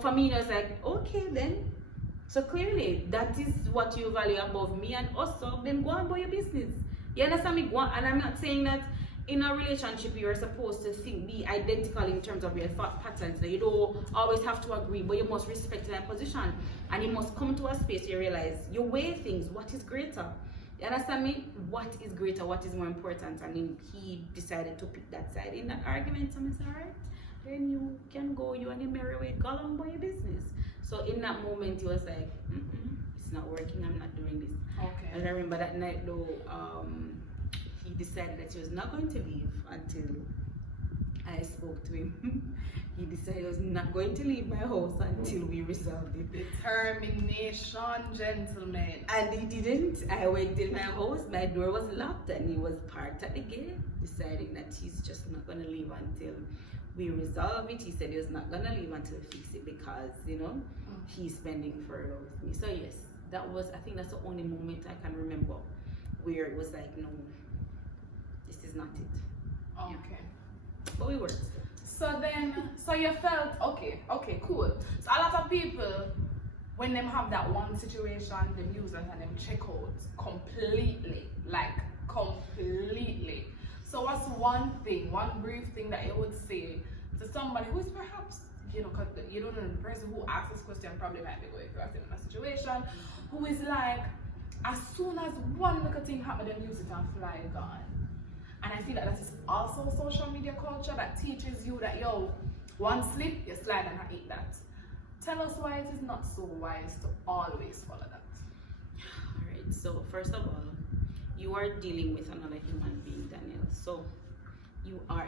for me, it's like, okay then. So clearly, that is what you value above me and also, then go on about your business. You understand me? Go on, and I'm not saying that in a relationship you're supposed to be identical in terms of your thought patterns. You don't always have to agree, but you must respect their position. And you must come to a space where you realize you weigh things. What is greater? You understand me? What is greater? What is more important? And then he decided to pick that side in that argument. So I said, alright, then you can go, you and your merry way, go along by your business. So in that moment, he was like, it's not working, I'm not doing this. Okay. And I remember that night though, he decided that he was not going to leave until I spoke to him. He decided he was not going to leave my house until we resolved it. Determination, gentlemen. And he didn't. I went in my house, my door was locked, and he was parked at the gate, deciding that he's just not going to leave until we resolve it. He said he was not going to leave until we fix it because, he's spending further with me. So yes, I think that's the only moment I can remember where it was like, no, this is not it. Okay. Yeah. But we worked. So you felt, okay, cool. So a lot of people, when them have that one situation, them use it and them check out completely. So what's one brief thing that you would say to somebody who is perhaps, because you don't know the person who asked this question probably might be going through a similar situation, who is like, as soon as one little thing happens, them use it and fly gone. And I feel that is also social media culture that teaches you that, one slip, you slide and I eat that. Tell us why it is not so wise to always follow that. Alright, so first of all, you are dealing with another human being, Daniel. So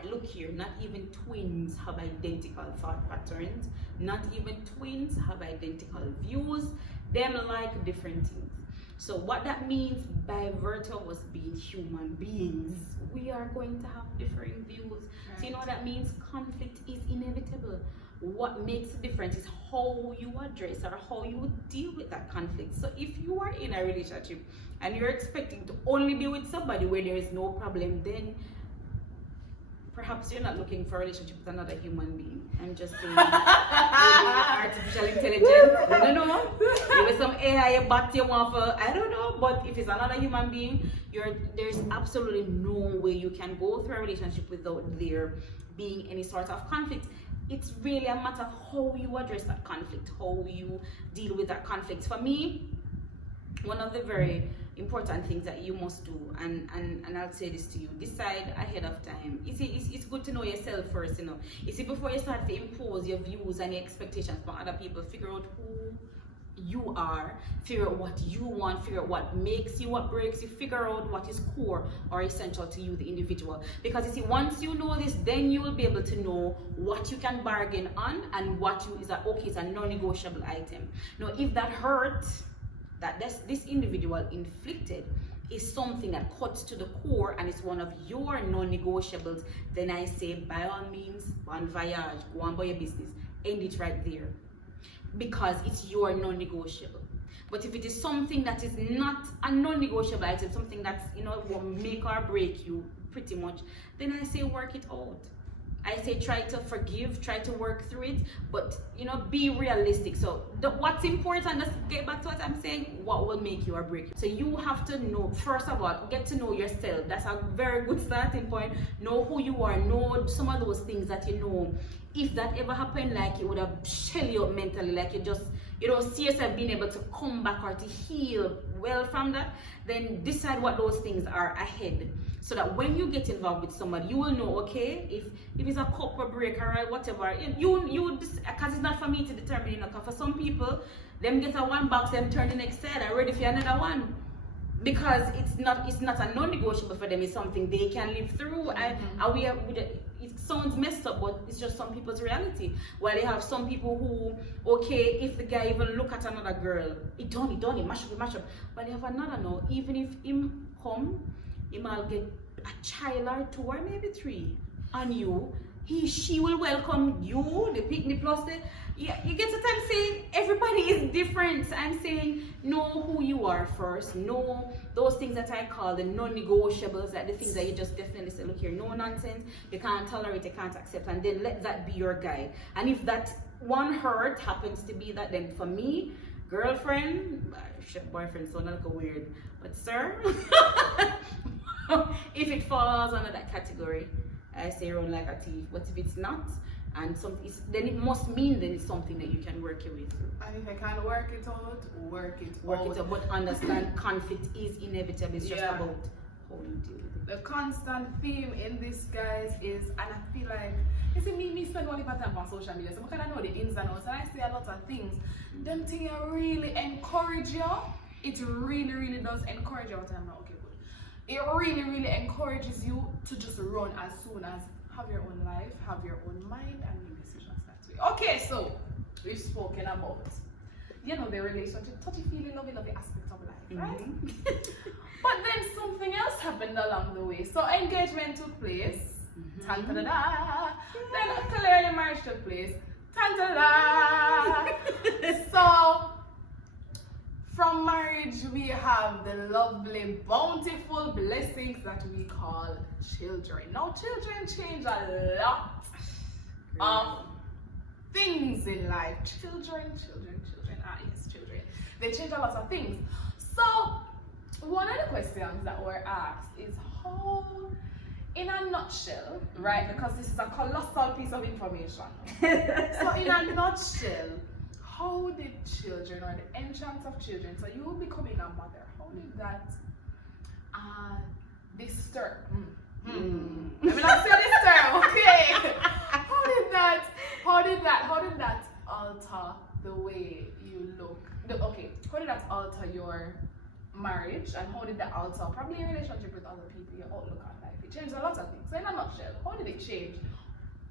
look here, not even twins have identical thought patterns. Not even twins have identical views. Them like different things. So what that means by virtue of us being human beings, we are going to have differing views. Right. So you know what that means? Conflict is inevitable. What makes the difference is how you address or how you deal with that conflict. So if you are in a relationship and you're expecting to only be with somebody where there is no problem, then perhaps you're not looking for a relationship with another human being. I'm just saying, artificial intelligence, I don't know. Maybe some AI bot you want for, I don't know. But if it's another human being, there's absolutely no way you can go through a relationship without there being any sort of conflict. It's really a matter of how you address that conflict, how you deal with that conflict. For me, one of the very important things that you must do, and I'll say this to you, decide ahead of time. You see, it's good to know yourself first, You see, before you start to impose your views and your expectations from other people, figure out who you are, figure out what you want, figure out what makes you, what breaks you, figure out what is core or essential to you, the individual. Because you see, once you know this, then you will be able to know what you can bargain on and what is a non-negotiable item. Now, if that hurt that this individual inflicted is something that cuts to the core and it's one of your non-negotiables, then I say by all means, bon voyage, go on by your business, end it right there, because it's your non-negotiable. But if it is something that is not a non-negotiable item, something that's will make or break you pretty much, then I say work it out. I say try to forgive, try to work through it, but be realistic. So what's important, let's get back to what I'm saying, what will make you or break you. So you have to know, first of all, get to know yourself. That's a very good starting point. Know who you are, know some of those things that if that ever happened, like it would have shell you up mentally, like you just see yourself being able to come back or to heal well from that, then decide what those things are ahead. So that when you get involved with somebody, you will know, okay, if it's a cup or breaker or whatever, because it's not for me to determine, because for some people, them get a one box, them turn the next side, are ready for another one. Because it's not a non-negotiable for them, it's something they can live through. And it sounds messed up, but it's just some people's reality. While they have some people who, okay, if the guy even look at another girl, it done, mash up. But they have another now, even if him come, he might get a child or 2 or maybe 3 on you, she will welcome you, the picnic plus you get to time saying everybody is different. I'm saying know who you are first, know those things that I call the non-negotiables, like the things that you just definitely say, look here, no nonsense, you can't tolerate, you can't accept, and then let that be your guide. And if that one hurt happens to be that, then for me, girlfriend, shit, boyfriend sound a little weird, but sir, if it falls under that category, I say run like a thief. But if it's not, and then it must mean then it's something that you can work your way through. And if I can't work it out, work it out. But understand conflict is inevitable. It's just about how you deal with it. The constant theme in this, guys, is, and I feel like, you see, me spend all the time on social media, so I kind of know the ins and outs, and I see a lot of things. Them things really encourage you. It really, really does encourage you. I'm like, okay, good. It really, really encourages you to just run as soon as have your own life, have your own mind, and make decisions that way. Okay, so we've spoken about, you know, the relationship, touchy-feely, lovey-lovey aspect of life, right? But then something else happened along the way. So engagement took place. Tan-ta-da-da. Then clearly marriage took place. Tan-ta-da-da. So from marriage we have the lovely, bountiful blessings that we call children. Now children change a lot of things in life. Children. Ah yes, children. They change a lot of things. So one of the questions that were asked is how, in a nutshell, right, because this is a colossal piece of information. So in a nutshell, how did children, or the entrance of children, so you becoming a mother, how did that disturb? Let me not say disturb, okay? How did that alter the way you look? How did that alter your marriage, and how did that alter probably your relationship with other people, your outlook on life? It changed a lot of things. So in a nutshell, how did it change?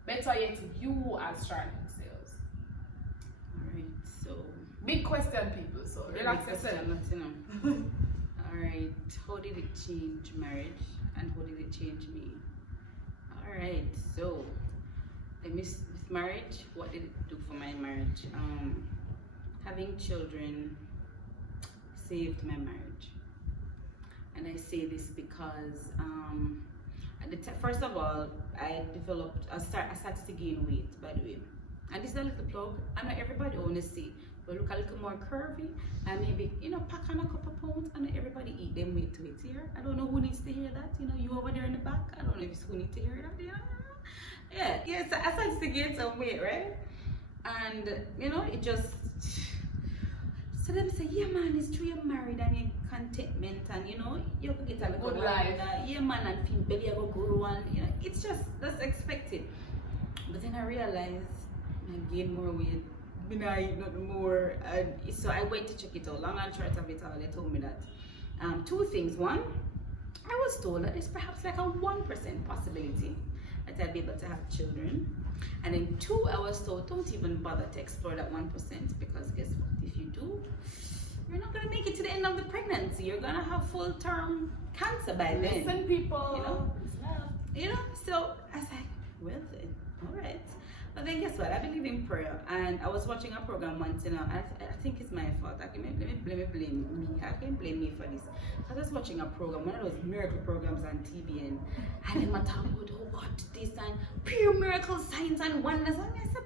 Better yet, you as Sharilyn Sayles. Alright, so big question, people. So relax yourself. Alright, how did it change marriage, and how did it change me? Alright, so with marriage, what did it do for my marriage? Having children saved my marriage, and I say this because first of all, I started to gain weight, by the way, and this is a little plug. I know everybody want to see, but look a little more curvy and maybe, you know, pack on a couple pounds, and everybody eat them weight to it here. I don't know who needs to hear that, you know, you over there in the back, I don't know if it's who needs to hear that, yeah, so I started to gain some weight, right? And you know, it just, so them say, yeah man, it's true you're married and you're contentment, and you know, you could get a good life. Yeah man, and feel belly go grow, and you know, it's just, that's expected. But then I realized I gained more weight, I eat nothing more, and so I went to check it out. Long and short of it all, they told me that two things. One, I was told that there's perhaps like a 1% possibility that I'd be able to have children. And then two, I was told, don't even bother to explore that 1%, because guess what? If you do, you're not going to make it to the end of the pregnancy. You're going to have full-term cancer by then. Listen, people. You know, so I was like, well then, all right. But then guess what? I believe in prayer, and I was watching a program once, you know, I think it's my fault. Let me blame me. I can't blame me for this. So I was watching a program, one of those miracle programs on TBN, and then I talk about, oh God, this and pure miracle signs and wonders. And I said,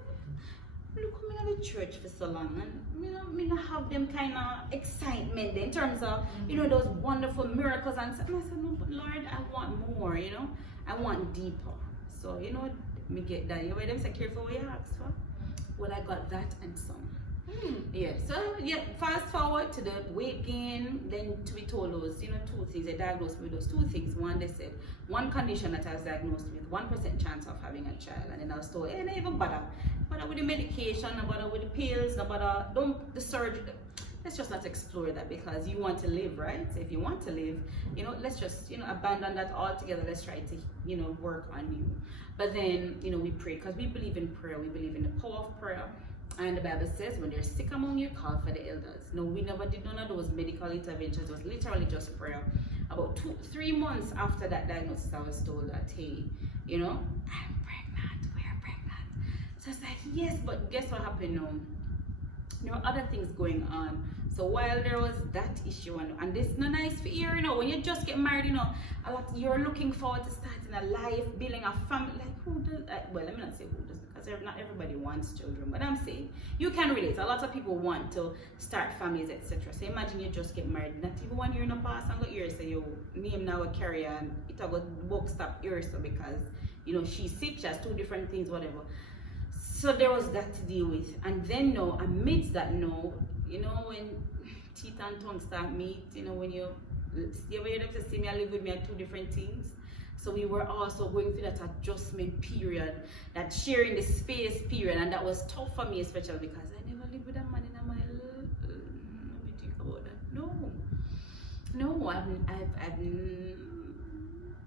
look, I'm in the church for so long, and you know, me not have them kind of excitement in terms of, you know, those wonderful miracles. And I said, no, but Lord, I want more, you know, I want deeper. So, you know, me get that. You know, them say careful what you ask for. Well, I got that and some. Yeah. So yeah, fast forward to the weight gain. Then to be told those, you know, two things. They diagnosed me with those two things. One, they said one condition that I was diagnosed with, 1% chance of having a child, and then I was told, hey, not even bother with the medication, no bother with the pills, no bother, don't the surgery. Let's just not explore that, because you want to live, right? So if you want to live, you know, let's just, you know, abandon that altogether. Let's try to, you know, work on you. But then, you know, we pray, because we believe in prayer. We believe in the power of prayer. And the Bible says, when they're sick among you, call for the elders. No, we never did none of those medical interventions. It was literally just prayer. About 2-3 months after that diagnosis, I was told that, hey, you know, I'm pregnant, we're pregnant. So I was like, yes, but guess what happened now? There were other things going on. So while there was that issue, and this is not nice for you, you know, when you just get married, you know, you're looking forward to starting a life, building a family. Like, who does that? Well, let me not say who does, because because not everybody wants children. But I'm saying you can relate. A lot of people want to start families, etc. So imagine you just get married, not even 1 year in the past, and got here, so you name now a carrier, and it got book stop here, so because she's sick, she has 2 different things, whatever. So there was that to deal with, and then no, amidst that no, when teeth and tongue start meet, when you stay away them to see me and live with me are 2 different things. So we were also going through that adjustment period, that sharing the space period, and that was tough for me, especially because I never lived with a man in my life. Let me think about that.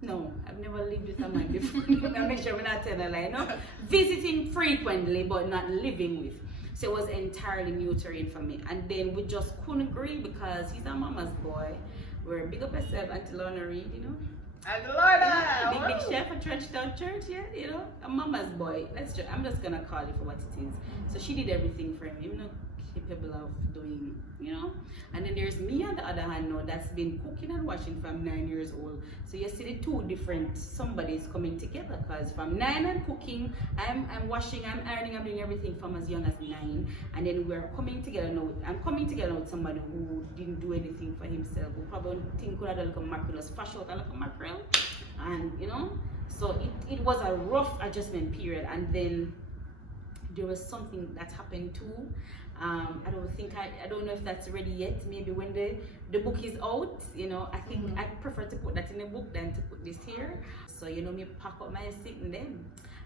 No, I've never lived with a man before. I make sure I'm not telling a lie. No, visiting frequently, but not living with. So it was entirely new terrain for me. And then we just couldn't agree because he's a mama's boy. We're big up yourself, Auntie Lorna Reed, I love that. Yeah, big chef at Trenchtown Church, yeah, a mama's boy. I'm just gonna call it for what it is. So she did everything for him. I'm not capable of doing, And then there's me on the other hand now that's been cooking and washing from 9 years old. So you see the 2 different somebody's coming together, because from 9 and cooking, I'm washing, I'm ironing, I'm doing everything from as young as 9. And then we're coming together now. I'm coming together with somebody who didn't do anything for himself, who probably think could have done like a mackerel, just fash out like a mackerel. And so it was a rough adjustment period. And then there was something that happened too. I don't know if that's ready yet. Maybe when the book is out, I think I prefer to put that in the book than to put this here. So me pack up my seat and then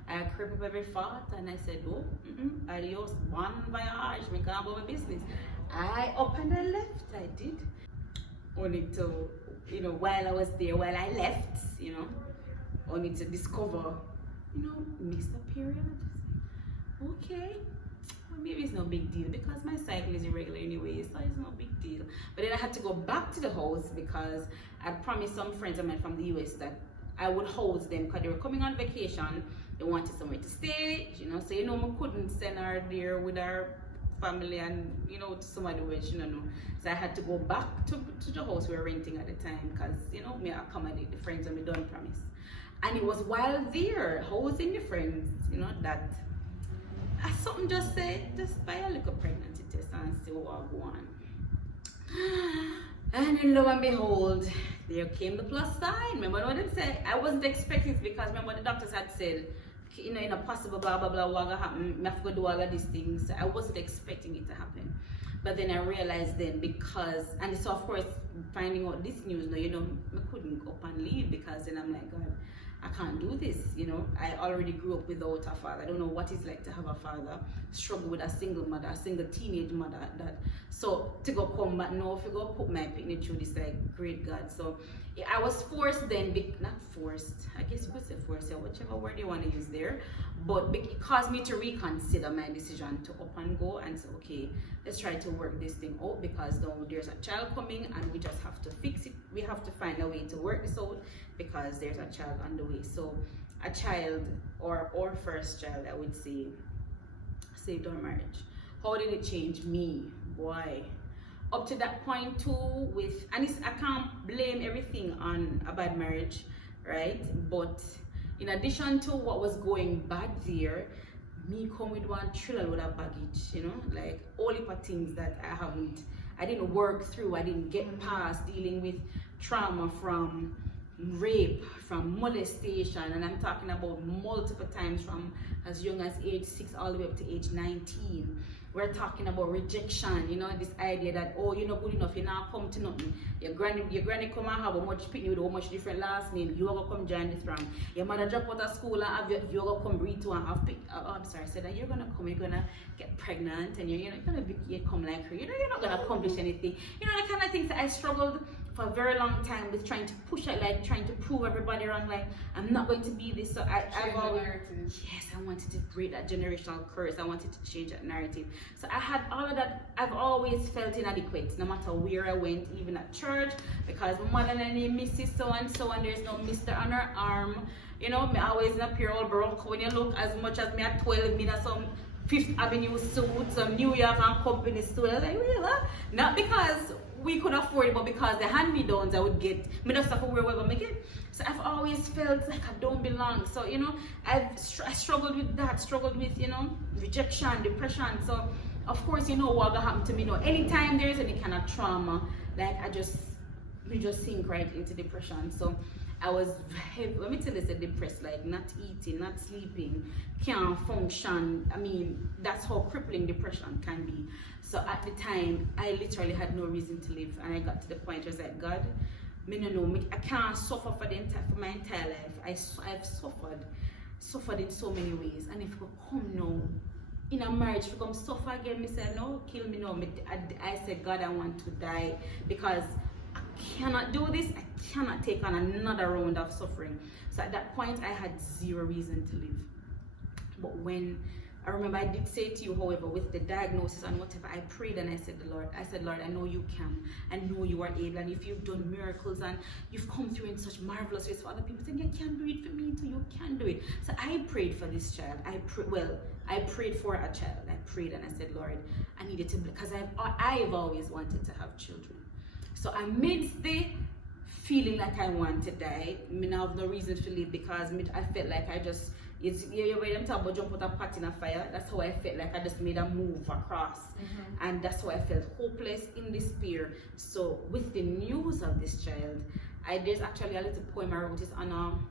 I creep up every thought and I said, adios, bon voyage, me can't about my business. I up and I left. I did. Only to, while I was there, while I left, only to discover, missed a period. Okay. Maybe it's no big deal because my cycle is irregular anyway, so it's no big deal. But then I had to go back to the house because I promised some friends of mine from the US that I would host them because they were coming on vacation. They wanted somewhere to stay, so we couldn't send her there with our family and to somebody which So I had to go back to the house we were renting at the time because me accommodate the friends and me don't promise. And it was while there, housing the friends, that something just said, just buy a little pregnancy test and see what will go on. And then lo and behold, there came the plus sign. Remember what they said? I wasn't expecting it because remember the doctors had said, in a possible blah blah blah what gonna happen, I have to do all of these things. So I wasn't expecting it to happen. But then I realized then and so of course finding out this news now, I couldn't go up and leave because then I'm like, God, I can't do this, I already grew up without a father. I don't know what it's like to have a father. Struggle with a single mother, a single teenage mother. So to go come back now, if you go put my picnic through this, like, great God. So I was forced then, not forced, I guess you could say forced, whichever word you want to use there. But it caused me to reconsider my decision to up and go and say, okay, let's try to work this thing out because now there's a child coming and we just have to fix it. We have to find a way to work this out because there's a child on the way. So a child or first child, I would say, saved our marriage. How did it change me? Boy. Up to that point too, I can't blame everything on a bad marriage, right? But in addition to what was going bad there, me come with one thriller with a baggage, like all heap of things that I didn't work through, I didn't get past, dealing with trauma from rape, from molestation, and I'm talking about multiple times from as young as age 6 all the way up to age 19. We're talking about rejection, this idea that, oh, you're not good enough, you're not come to nothing. Your granny come and have a much picnic with a much different last name, you're gonna come join the throng. Your mother drop out of school and have you're gonna come breed to and have I'm sorry, I said that you're gonna come, you're gonna get pregnant and you're gonna come like her. You're not gonna accomplish anything. The kind of things that I struggled for a very long time with trying to push it, like trying to prove everybody wrong, like I'm not going to be this. So I've always, yes, I wanted to break that generational curse. I wanted to change that narrative. So I had all of that. I've always felt inadequate, no matter where I went, even at church, because my mother named Mrs. So and there's no Mr. on her arm. Me always appear all broke. When you look as much as me at 12, me that some Fifth Avenue suit, some New York and Company suit. I was like, really? Not because we could afford it, but because the hand-me-downs I would get, me just have to wear whatever I get. So I've always felt like I don't belong. So, you know, I struggled with that, struggled with, you know, rejection, depression. So, of course, you know what gonna happen to me. You know, anytime there's any kind of trauma, like we just sink right into depression. So I was heavy, let me tell you, depressed, like not eating, not sleeping, can't function. I mean, that's how crippling depression can be. So at the time, I literally had no reason to live, and I got to the point where I was like, God, I can't suffer for my entire life. I've suffered in so many ways, and if you come now in a marriage, if you come suffer again, me say no, kill me now. I said, God, I want to die because I cannot do this. I cannot take on another round of suffering. So at that point, I had zero reason to live. But when I remember, I did say to you, however, with the diagnosis and whatever, I prayed and I said, Lord, I know you can. I know you are able. And if you've done miracles and you've come through in such marvelous ways for other people, saying, you can do it for me too, you can do it. So I prayed for this child. I prayed for a child. I prayed and I said, Lord, I needed to, because I've always wanted to have children. So amidst the feeling like I want to die, I mean, I have no reason to live because I felt like you where them talk about jump out a pot in a fire. That's how I felt like I just made a move across. And that's how I felt hopeless, in despair. So with the news of this child, there's actually a little poem I wrote. It's on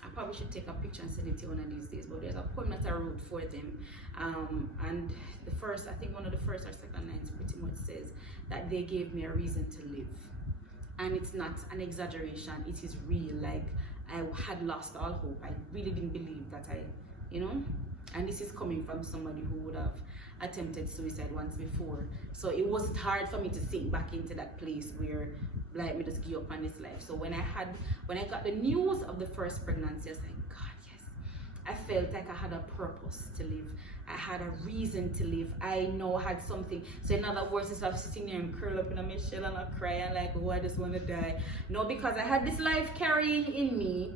I probably should take a picture and send it to you one of these days, but there's a poem that I wrote for them. And the first, I think one of the first or second lines pretty much says that they gave me a reason to live. And it's not an exaggeration, it is real. Like, I had lost all hope. I really didn't believe that you know, and this is coming from somebody who would have attempted suicide once before. So it wasn't hard for me to sink back into that place where, like, me just give up on this life. So when I got the news of the first pregnancy, I was like, God, yes. I felt like I had a purpose to live. I had a reason to live. I know I had something. So in other words, instead of sitting there and curl up in a shell and I cry and like, oh, I just want to die. No, because I had this life carrying in me,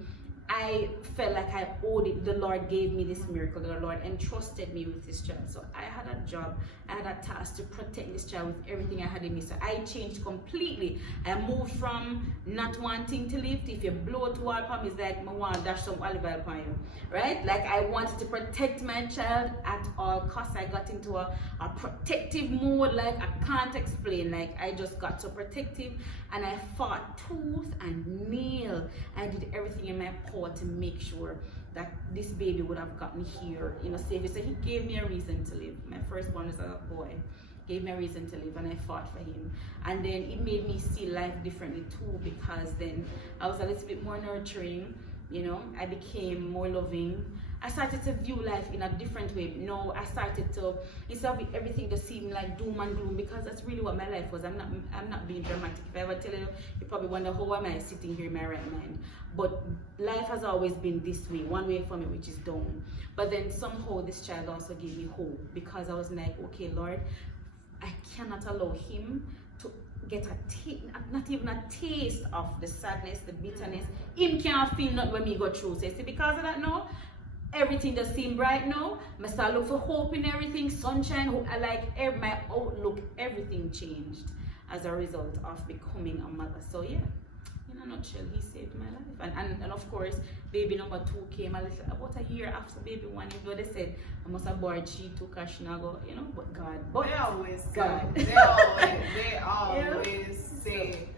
I felt like I owed it. The Lord gave me this miracle. The Lord entrusted me with this child. So I had a job. I had a task to protect this child with everything I had in me. So I changed completely. I moved from not wanting to live to, if you blow to all palm, it's like, I want to dash some olive oil on you. Right? Like, I wanted to protect my child at all costs. I got into a protective mode, like I can't explain. Like, I just got so protective and I fought tooth and nail. I did everything in my power to make sure that this baby would have gotten here, you know, safe. So he gave me a reason to live. My firstborn is a boy. Gave me a reason to live, and I fought for him. And then it made me see life differently too, because then I was a little bit more nurturing, you know. I became more loving. I started to view life in a different way. No, I started to, instead of everything just seemed like doom and gloom, because that's really what my life was. I'm not being dramatic. If I ever tell you, you probably wonder, how am I sitting here in my right mind? But life has always been this way, one way for me, which is down. But then somehow this child also gave me hope, because I was like, okay, Lord, I cannot allow him to get not even a taste of the sadness, the bitterness. Him can't feel not when me go through. So you see, because of that now, everything just seem bright now. I start look for hope in everything, sunshine. I like my outlook, everything changed as a result of becoming a mother. So yeah, in a nutshell, he saved my life. And of course, baby number 2 came about a year after baby 1. Even though they said I must abort, she took her, she not go, you know, but God. But they always God. They always say.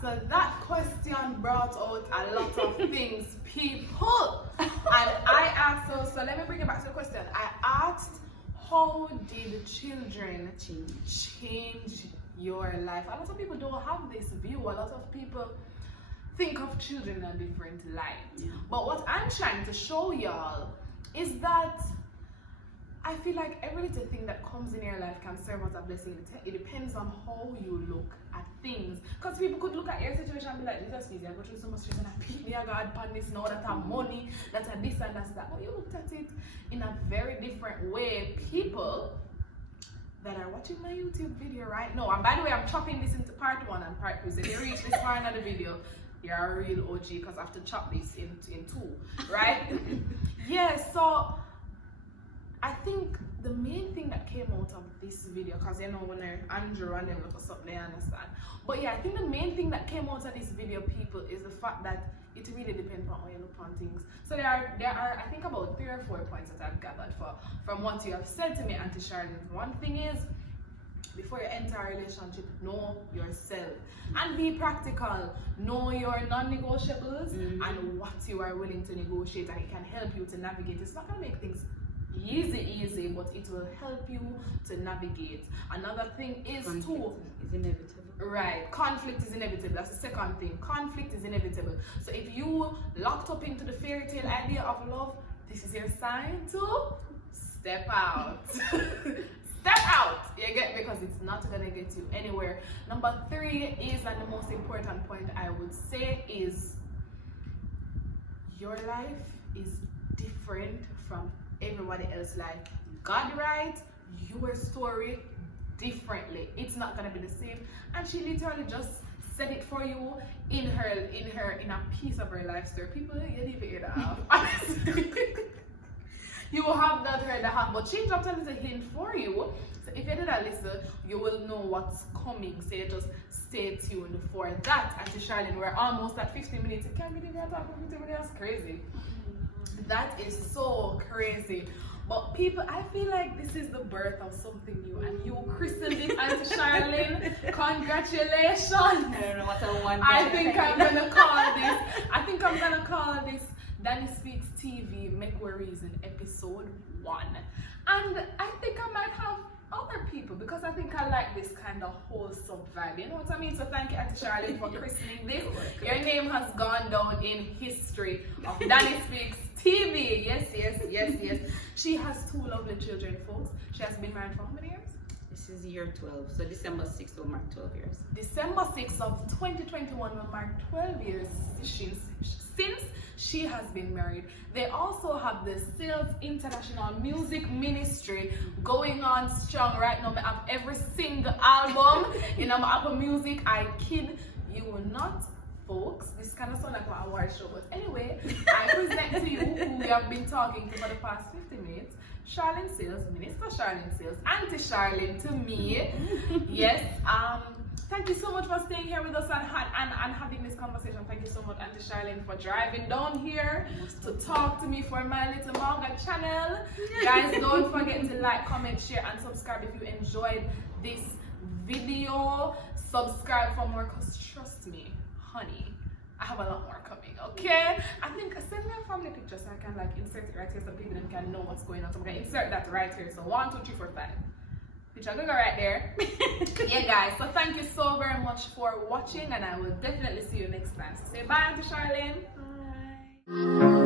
So that question brought out a lot of things, people. And I asked, so let me bring it back to the question. I asked, how did children change your life? A lot of people don't have this view. A lot of people think of children in a different light. Yeah. But what I'm trying to show y'all is that I feel like every little thing that comes in your life can serve as a blessing. It depends on how you look at things. Because people could look at your situation and be like, this is easy, I go through so much stress and I pick me, I got upon this, now that I have money, that I this and that's that. But you looked at it in a very different way. People that are watching my YouTube video right now, and by the way, I'm chopping this into part 1 and part 2. So if you reach this far in the video, you're a real OG, because I have to chop this in 2, right? Yeah, so I think the main thing that came out of this video, because you know when Andrew and them look us up, they understand. But yeah, I think the main thing that came out of this video, people, is the fact that it really depends on how you look on things. So there are I think about 3 or 4 points that I've gathered from what you have said to me, Auntie Sharilyn. One thing is, before you enter a relationship, know yourself and be practical. Know your non-negotiables and what you are willing to negotiate, and it can help you to navigate. It's not going to make things easy, but it will help you to navigate. Another thing is is inevitable. Right, conflict is inevitable. That's the second thing. Conflict is inevitable. So if you locked up into the fairy tale idea of love, this is your sign to step out. Step out, you get, because it's not gonna get you anywhere. Number 3 is, and the most important point I would say, is your life is different from everybody else's life. God write your story differently. It's not gonna be the same. And she literally just said it for you in a piece of her life story. People, you need to hear that half. Honestly. You will have that heard the half, but she dropped a little hint for you. So if you did a listen, you will know what's coming. So you just stay tuned for that. Auntie Sharilyn, we're almost at 15 minutes. You can't believe we're talking 15 minutes. That's crazy. That is so crazy. But people, I feel like this is the birth of something new, and you christened it, Auntie Sharilyn. Congratulations. I don't know what I want. I think I'm gonna call this Danny Speaks TV Make We Reason episode 1. And I think I might have other people, because I think I like this kind of wholesome vibe. You know what I mean? So thank you, Auntie Sharilyn, for christening this. Your name has gone down in history of Danny Speaks TV. Yes. She has 2 lovely children, folks. She has been married for how many years? This is year 12, so December 6th will mark 12 years. December 6th of 2021 will mark 12 years since she has been married. They also have the Sayles International Music Ministry going on strong right now. I have every single album in my Apple Music. I kid you not, folks. This kind of sound like an award show, but anyway, I present to you who we have been talking to for the past 50 minutes. Sharilyn Sayles, Minister Sharilyn Sayles, Auntie Sharilyn to me. Yes, thank you so much for staying here with us and having this conversation. Thank you so much, Auntie Sharilyn, for driving down here to talk to me for my little manga channel. Guys, don't forget to like, comment, share, and subscribe if you enjoyed this video. Subscribe for more, because trust me, honey, I have a lot more coming, okay? I think send me a family picture so I can like insert it right here so people can know what's going on. So I'm gonna insert that right here. So 1, 2, 3, 4, 5. Picture gonna go right there. Yeah, guys. So thank you so very much for watching, and I will definitely see you next time. So say bye, Auntie Sharilyn. Bye.